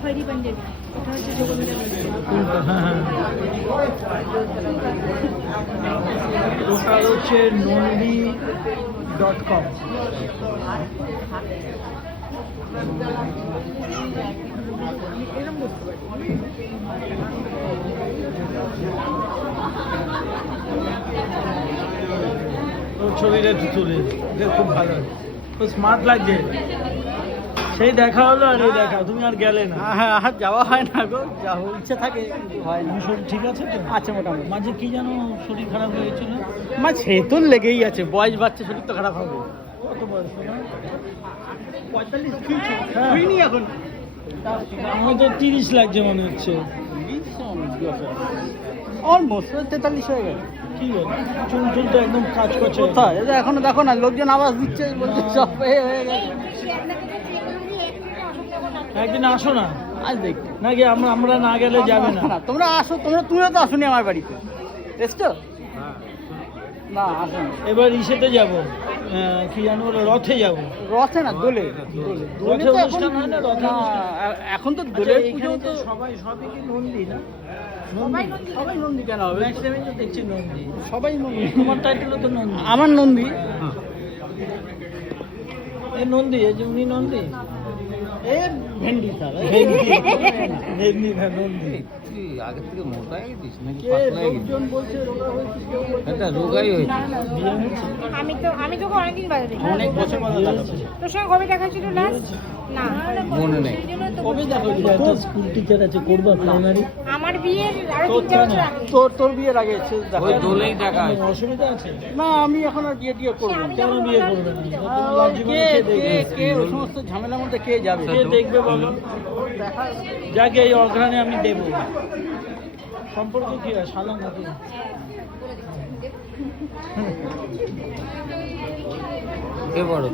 খয়রি পাঞ্জাবি, ওটা হচ্ছে যোগমিলা মিষ্টি। হ্যাঁ, ওটা হচ্ছে nonly.com। এরকম করতে পারি। তোর ছবিটা একটু তুলে এটা খুব ভালো, খুব স্মার্ট লাগছে। সেই দেখা হলো আর এই দেখা, তুমি আর গেলে না। হ্যাঁ, আর যাওয়া হয় না গো, যাওয়া ইচ্ছে থাকে হয় না। তোমার শরীর ঠিক আছে তো? আছে মোটামুটি। মাঝে কি যেন শরীর খারাপ হয়েছিল? মা সে তো লেগেই আছে, বয়স বাচ্চা, শরীর তো খারাপ হবে। কত বয়স তোমার? 45 হ্যাঁ। ছুঁইনি এখন। আমার তো 30 লাগছে মনে হচ্ছে। অলমোস্ট 43 হয়ে গেছে। কি বল, চুল চুল তো একদম কাজ করছে। কোথায় এই যে এখনো দেখো না, লোকজন আওয়াজ দিচ্ছে, বলছে সব হয়ে গেছে। একদিন আসো না, আজ দেখি নাকি আমরা না গেলে যাবে না? তোমরা আসো, তুমিও তো আসোনি আমার বাড়িতে, এসছো? না আসো না। এবার ইসেতে যাব, কি জানো বলে, রথে যাব। রথে না, দোলে। দোলে রথে তো এখন অনুষ্ঠান হয় না, রথে না, অনুষ্ঠান। এখন তো আচ্ছা, দোলের এইখানে পুজো তো তো সবাই কি নন্দী না? সবাই নন্দী কেন হবে? ম্যাক্সিমাম তো দেখছি নন্দী। সবাই নন্দী। তোমার টাইটেলও তো নন্দী। আমার নন্দী। এ নন্দী, এই যে উনি নন্দী। এ ভেন্ডি স্যার। নন্দী না, নন্দী। আগে থেকে মোটা হয়ে গেছিস নাকি কে পাতলা হয়ে গেছিস? লোকজন বলছে রোগা হয়েছে, কেউ বলছে এটা রোগাই হয়েছে। বিয়ে হয়েছে। আমি তোকে অনেকদিন বাদে দেখি। অনেক বছর বাদে বিয়ে দেখা হয়েছে। তোর সঙ্গে কবে দেখা ছিল লাস্ট? না মনে নেই। কবে দেখা হয়েছিল? একটা স্কুল টিচার আছে, করবা প্রাইমারি। আমার বিয়ের আরো তোর 3-4 বছর না। আগে। তোর বিয়ের আগে দেখা ওই হয়েছিল। দোলেই দেখা কোনো হয়েছে। অসুবিধা আছে? না, আমি এখন আর বিয়ে টিয়ে করবো না। কেন বিয়ে করবে না? তোমার জীবনে কে দেখবে? কে ওই সমস্ত ঝামেলার মধ্যে কে যাবে? কে দেখবে বলো? যাকে এই অঘ্রাণে আমি দেবো। সম্পর্ক কি হয়, শালা নাকি? কে বড়?